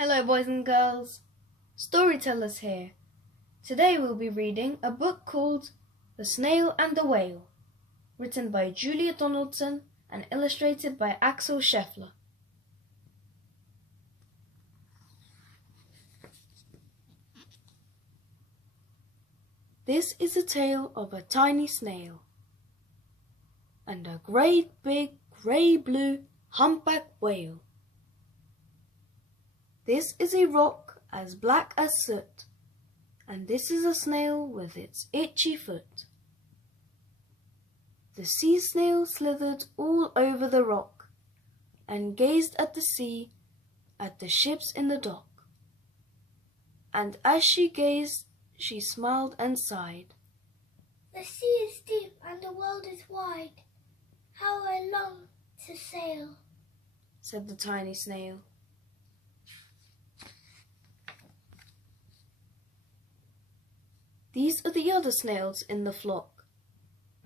Hello boys and girls, storytellers here. Today we'll be reading a book called The Snail and the Whale, written by Julia Donaldson and illustrated by Axel Scheffler. This is a tale of a tiny snail and a great big grey-blue humpback whale. This is a rock as black as soot, and this is a snail with its itchy foot. The sea snail slithered all over the rock and gazed at the sea, at the ships in the dock. And as she gazed, she smiled and sighed. The sea is deep and the world is wide. How I long to sail, said the tiny snail. These are the other snails in the flock,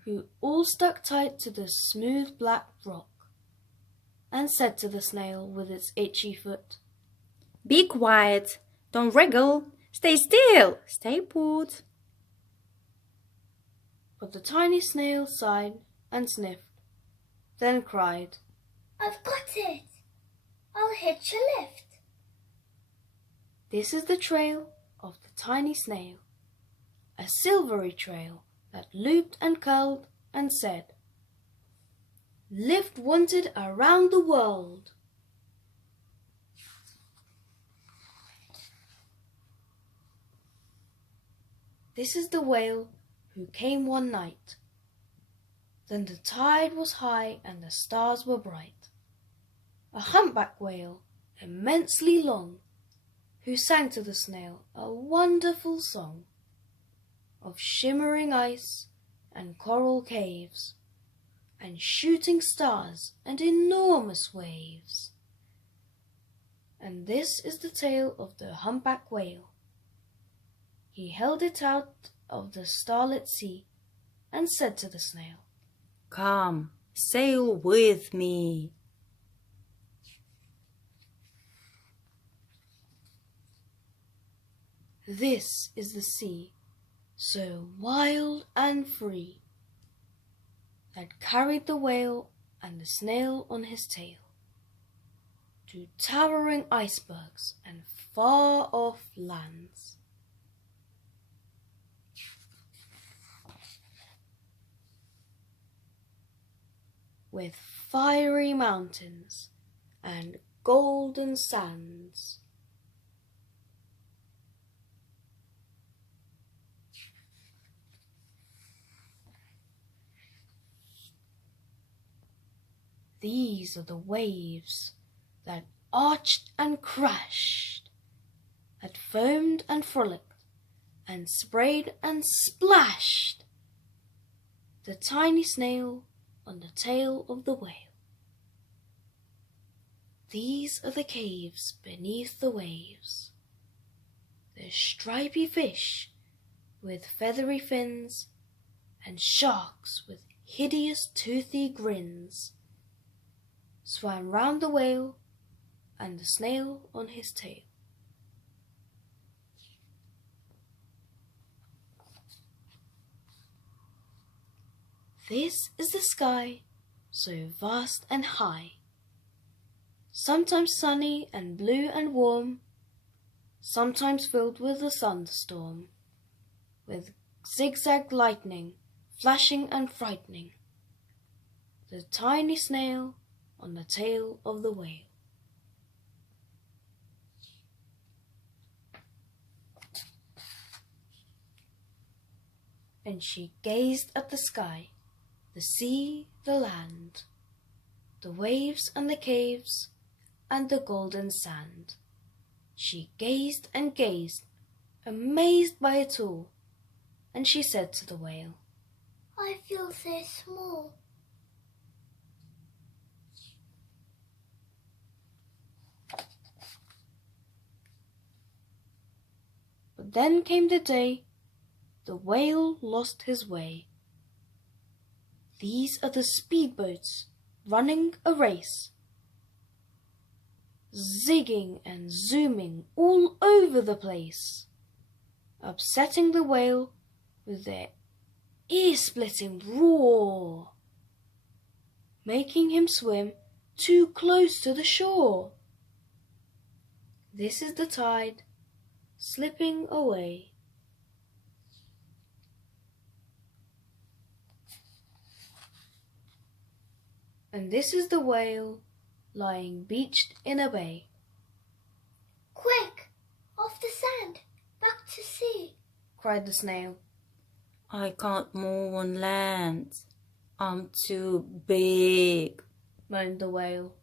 who all stuck tight to the smooth black rock, and said to the snail with its itchy foot, "Be quiet, don't wriggle, stay still, stay put." But the tiny snail sighed and sniffed, then cried, "I've got it! I'll hitch a lift." This is the trail of the tiny snail, a silvery trail that looped and curled and said, "Lift wanted around the world." This is the whale who came one night. Then the tide was high and the stars were bright. A humpback whale, immensely long, who sang to the snail a wonderful song of shimmering ice and coral caves, and shooting stars and enormous waves. And this is the tale of the humpback whale. He held it out of the starlit sea and said to the snail, "Come, sail with me." This is the sea, so wild and free, that carried the whale and the snail on his tail to towering icebergs and far-off lands. With fiery mountains and golden sands. These are the waves that arched and crashed, that foamed and frolicked, and sprayed and splashed the tiny snail on the tail of the whale. These are the caves beneath the waves, the stripy fish with feathery fins, and sharks with hideous toothy grins swam round the whale and the snail on his tail. This is the sky, so vast and high, sometimes sunny and blue and warm, sometimes filled with a thunderstorm, with zigzag lightning, flashing and frightening. The tiny snail on the tail of the whale. And she gazed at the sky, the sea, the land, the waves and the caves, and the golden sand. She gazed and gazed, amazed by it all, and she said to the whale, "I feel so small." But then came the day the whale lost his way. These are the speedboats running a race. zigging and zooming all over the place, upsetting the whale with their ear-splitting roar, making him swim too close to the shore. This is the tide slipping away. And this is the whale lying beached in a bay. Quick, off the sand, back to sea, cried the snail. I can't move on land. I'm too big, moaned the whale.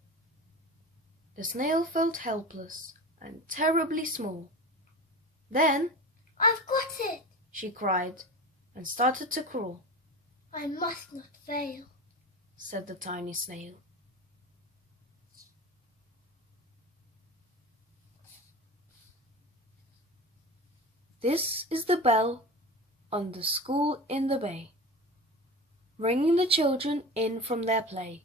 The snail felt helpless and terribly small. Then, I've got it, she cried and started to crawl. I must not fail, said the tiny snail. This is the bell on the school in the bay, ringing the children in from their play.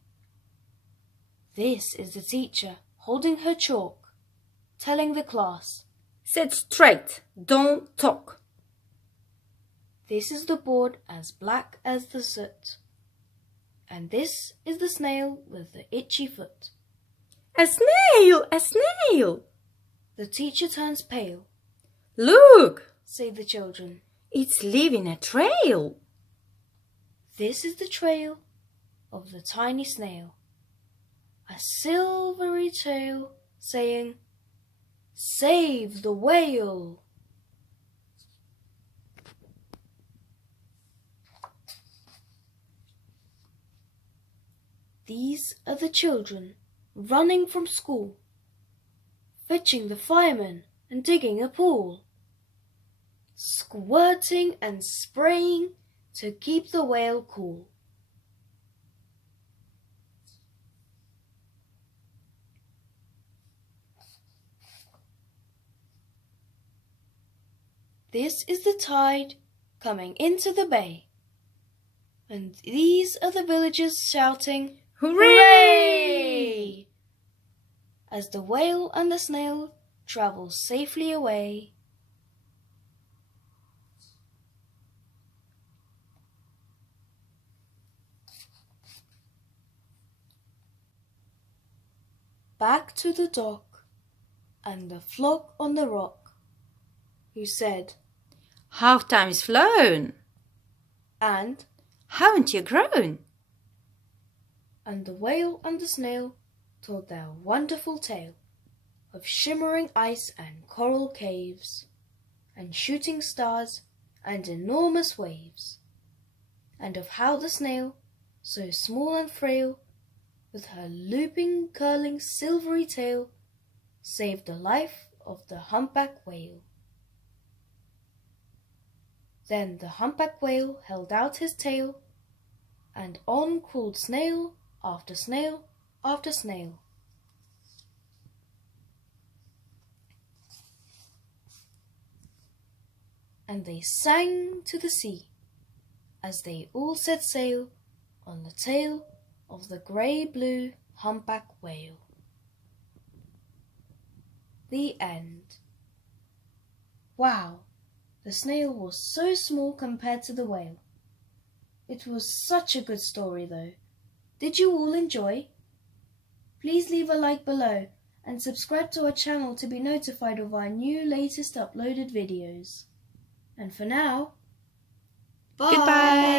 This is the teacher holding her chalk, telling the class, sit straight, don't talk. This is the board as black as the soot, and this is the snail with the itchy foot. A snail, a snail. The teacher turns pale. Look, say the children. It's leaving a trail. This is the trail of the tiny snail, a silvery tail saying, save the whale. These are the children running from school, fetching the fireman and digging a pool, squirting and spraying to keep the whale cool. This is the tide coming into the bay, and these are the villagers shouting, Hooray! As the whale and the snail travel safely away. Back to the dock and the flock on the rock, who said, Half time's flown, and haven't you grown? And the whale and the snail told their wonderful tale of shimmering ice and coral caves, and shooting stars and enormous waves, and of how the snail, so small and frail, with her looping, curling, silvery tail, saved the life of the humpback whale. Then the humpback whale held out his tail, and on crawled snail after snail after snail. And they sang to the sea as they all set sail on the tail of the grey-blue humpback whale. The end. Wow, the snail was so small compared to the whale. It was such a good story though. Did you all enjoy? Please leave a like below and subscribe to our channel to be notified of our new latest uploaded videos. And for now, bye! Goodbye!